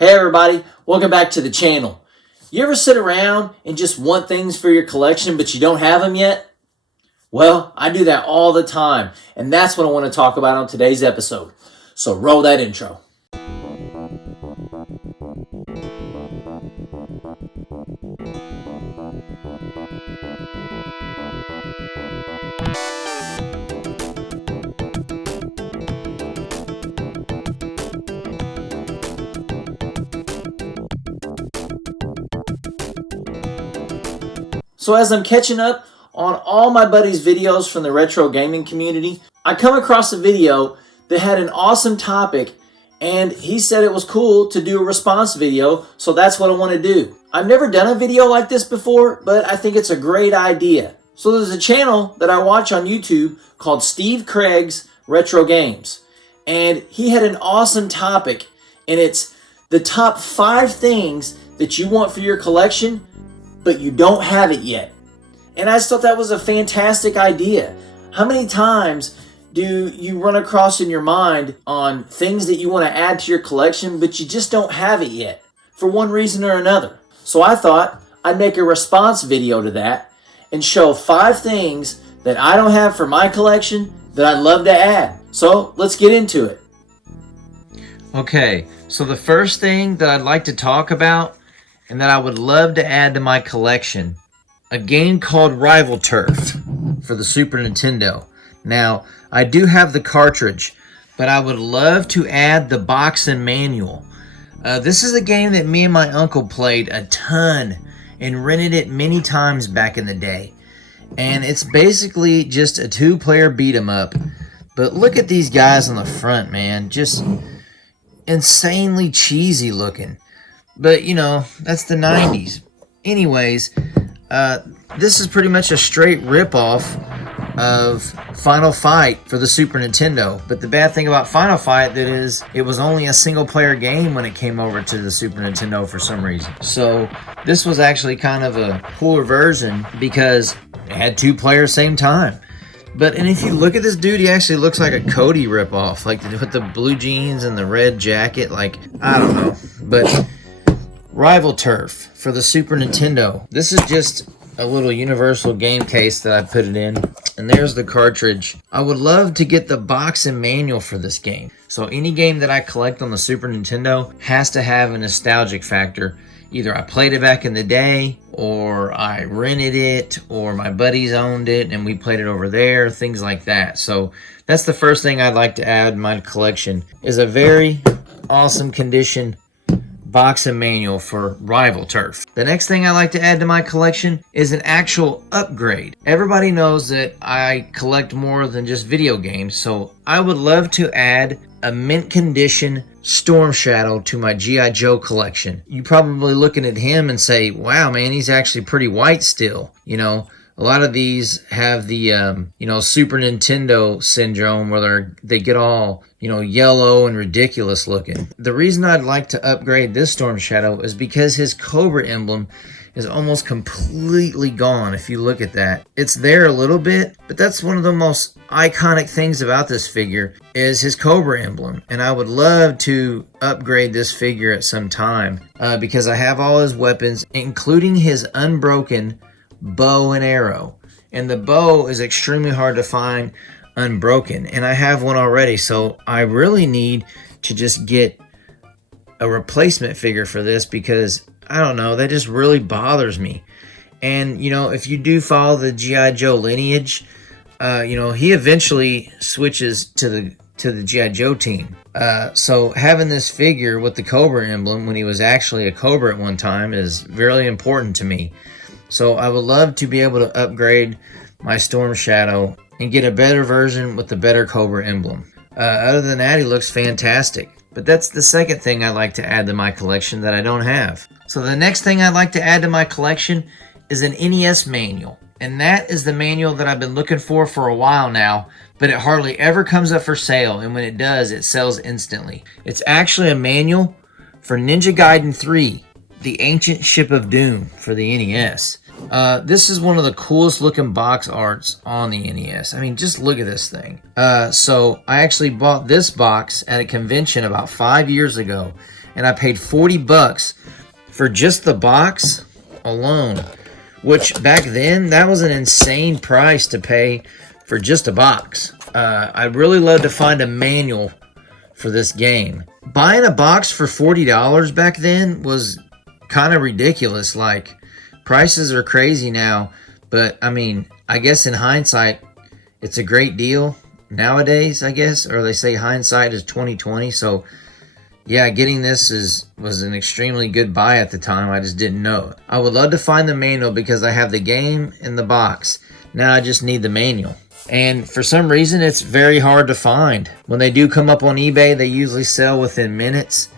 Hey everybody, welcome back to the channel. You ever sit around and just want things for your collection but you don't have them yet? Well, I do that all the time, and that's what I want to talk about on today's episode. So roll that intro. So as I'm catching up on all my buddies' videos from the retro gaming community, I come across a video that had an awesome topic, and he said it was cool to do a response video, so that's what I want to do. I've never done a video like this before, but I think it's a great idea. So there's a channel that I watch on YouTube called Steve Craig's Retro Games, and he had an awesome topic, and it's the top 5 things that you want for your collection but you don't have it yet. And I just thought that was a fantastic idea. How many times do you run across in your mind on things that you want to add to your collection, but you just don't have it yet for one reason or another? So I thought I'd make a response video to that and show 5 things that I don't have for my collection that I'd love to add. So let's get into it. Okay, so the first thing that I'd like to talk about and that I would love to add to my collection, a game called Rival Turf for the Super Nintendo. Now, I do have the cartridge, but I would love to add the box and manual. This is a game that me and my uncle played a ton and rented it many times back in the day. And it's basically just a 2-player beat 'em up. But look at these guys on the front, man. Just insanely cheesy looking. But, you know, that's the 90s. Anyways, this is pretty much a straight rip-off of Final Fight for the Super Nintendo. But the bad thing about Final Fight that is, it was only a single-player game when it came over to the Super Nintendo for some reason. So this was actually kind of a cooler version because it had 2 players same time. And if you look at this dude, he actually looks like a Cody ripoff, like with the blue jeans and the red jacket. Like, I don't know. But Rival Turf for the Super Nintendo. This is just a little universal game case that I put it in. And there's the cartridge. I would love to get the box and manual for this game. So any game that I collect on the Super Nintendo has to have a nostalgic factor. Either I played it back in the day, or I rented it, or my buddies owned it and we played it over there, things like that. So that's the first thing I'd like to add in my collection, is a very awesome condition box and manual for Rival Turf. The next thing I like to add to my collection is an actual upgrade. Everybody knows that I collect more than just video games, so I would love to add a mint condition Storm Shadow to my G.I. Joe collection. You're probably looking at him and say, wow, man, he's actually pretty white still. You know, a lot of these have the, Super Nintendo syndrome where they get all, yellow and ridiculous looking. The reason I'd like to upgrade this Storm Shadow is because his Cobra emblem is almost completely gone. If you look at that, it's there a little bit, but that's one of the most iconic things about this figure is his Cobra emblem. And I would love to upgrade this figure at some time because I have all his weapons, including his unbroken bow and arrow. And the bow is extremely hard to find unbroken, and I have one already, so I really need to just get a replacement figure for this because I don't know, that just really bothers me. And if you do follow the G.I. Joe lineage, he eventually switches to the G.I. Joe team. So having this figure with the Cobra emblem when he was actually a Cobra at one time is very important to me. So I would love to be able to upgrade my Storm Shadow and get a better version with the better Cobra emblem. Other than that, he looks fantastic. But that's the second thing I'd like to add to my collection that I don't have. So the next thing I'd like to add to my collection is an NES manual. And that is the manual that I've been looking for a while now, but it hardly ever comes up for sale. And when it does, it sells instantly. It's actually a manual for Ninja Gaiden 3, The Ancient Ship of Doom for the NES. This is one of the coolest looking box arts on the NES. I mean, just look at this thing. So I actually bought this box at a convention about 5 years ago, and I paid 40 bucks for just the box alone, which back then, that was an insane price to pay for just a box. I'd really love to find a manual for this game. Buying a box for $40 back then was kind of ridiculous. Like, prices are crazy now, but I mean, I guess in hindsight, it's a great deal nowadays, I guess, or they say hindsight is 20/20. So yeah, getting this was an extremely good buy at the time. I just didn't know it. I would love to find the manual because I have the game in the box. Now I just need the manual. And for some reason, it's very hard to find. When they do come up on eBay, they usually sell within minutes.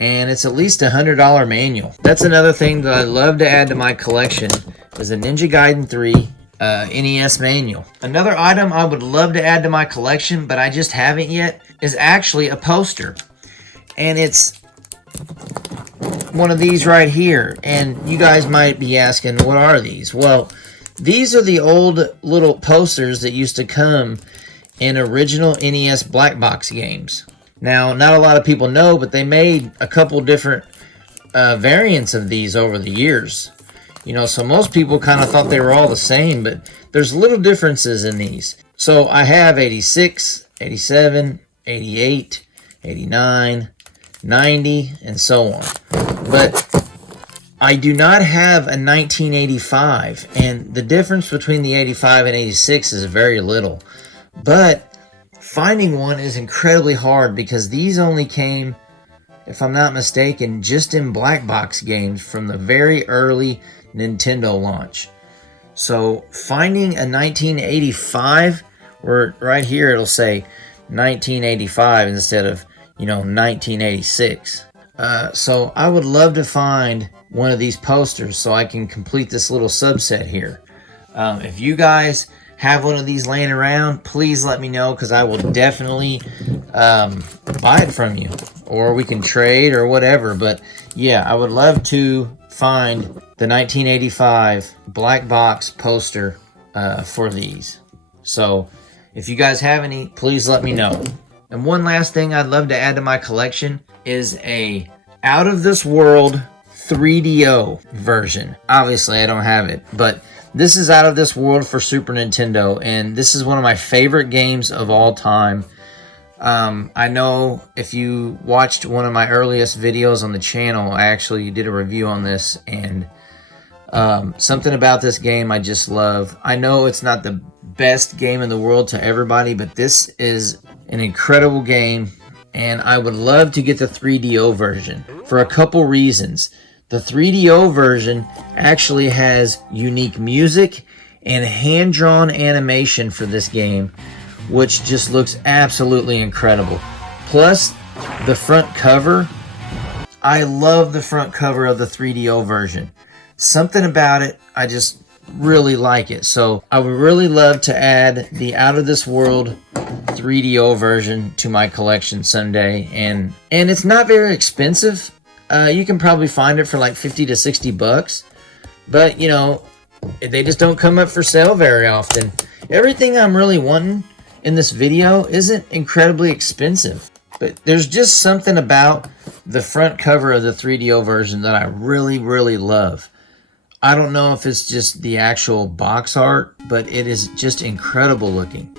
And it's at least a $100 manual. That's another thing that I love to add to my collection is a Ninja Gaiden 3 NES manual. Another item I would love to add to my collection, but I just haven't yet, is actually a poster. And it's one of these right here. And you guys might be asking, what are these? Well, these are the old little posters that used to come in original NES black box games. Now, not a lot of people know, but they made a couple different variants of these over the years. You know, so most people kind of thought they were all the same, but there's little differences in these. So I have 86, 87, 88, 89, 90, and so on. But I do not have a 1985, and the difference between the 85 and 86 is very little. But finding one is incredibly hard because these only came, if I'm not mistaken, just in black box games from the very early Nintendo launch. So finding a 1985, where right here it'll say 1985 instead of, 1986. So I would love to find one of these posters so I can complete this little subset here. If you guys have one of these laying around, please let me know because I will definitely buy it from you, or we can trade or whatever. But yeah, I would love to find the 1985 black box poster for these. So if you guys have any, please let me know. And one last thing I'd love to add to my collection is a out of this world 3DO version. Obviously I don't have it, but this is Out of This World for Super Nintendo, and this is one of my favorite games of all time. I know if you watched one of my earliest videos on the channel, I actually did a review on this, and something about this game I just love. I know it's not the best game in the world to everybody, but this is an incredible game, and I would love to get the 3DO version for a couple reasons. The 3DO version actually has unique music and hand-drawn animation for this game, which just looks absolutely incredible. Plus, the front cover, I love the front cover of the 3DO version. Something about it, I just really like it. So I would really love to add the Out of This World 3DO version to my collection someday. And it's not very expensive. You can probably find it for like 50 to 60 bucks. But, they just don't come up for sale very often. Everything I'm really wanting in this video isn't incredibly expensive. But there's just something about the front cover of the 3DO version that I really, really love. I don't know if it's just the actual box art, but it is just incredible looking.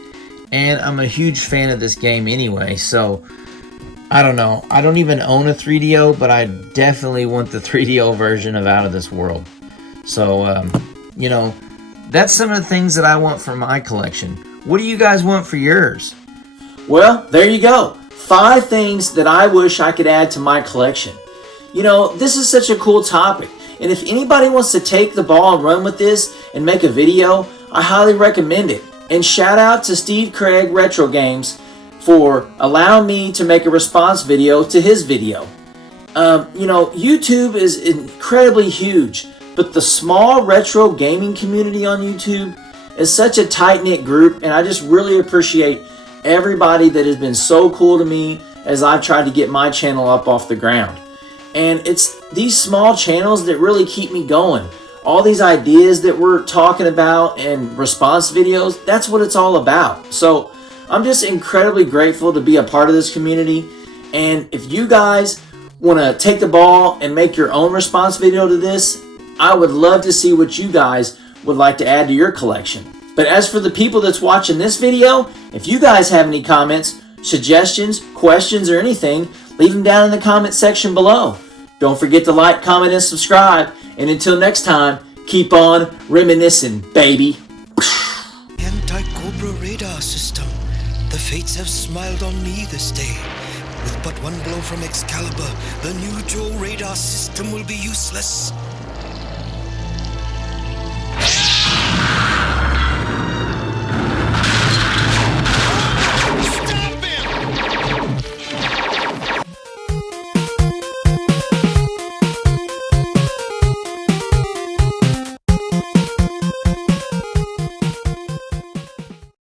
And I'm a huge fan of this game anyway, so I don't know. I don't even own a 3DO, but I definitely want the 3DO version of Out of This World. So, that's some of the things that I want for my collection. What do you guys want for yours? Well, there you go. 5 things that I wish I could add to my collection. This is such a cool topic. And if anybody wants to take the ball and run with this and make a video, I highly recommend it. And shout out to Steve Craig Retro Games for allowing me to make a response video to his video. YouTube is incredibly huge, but the small retro gaming community on YouTube is such a tight-knit group, and I just really appreciate everybody that has been so cool to me as I've tried to get my channel up off the ground. And it's these small channels that really keep me going. All these ideas that we're talking about and response videos, that's what it's all about. So I'm just incredibly grateful to be a part of this community. And if you guys want to take the ball and make your own response video to this, I would love to see what you guys would like to add to your collection. But as for the people that's watching this video, if you guys have any comments, suggestions, questions, or anything, leave them down in the comment section below. Don't forget to like, comment, and subscribe. And until next time, keep on reminiscing, baby. Anti-Cobra radar system. The fates have smiled on me this day. With but one blow from Excalibur, the new Joe radar system will be useless.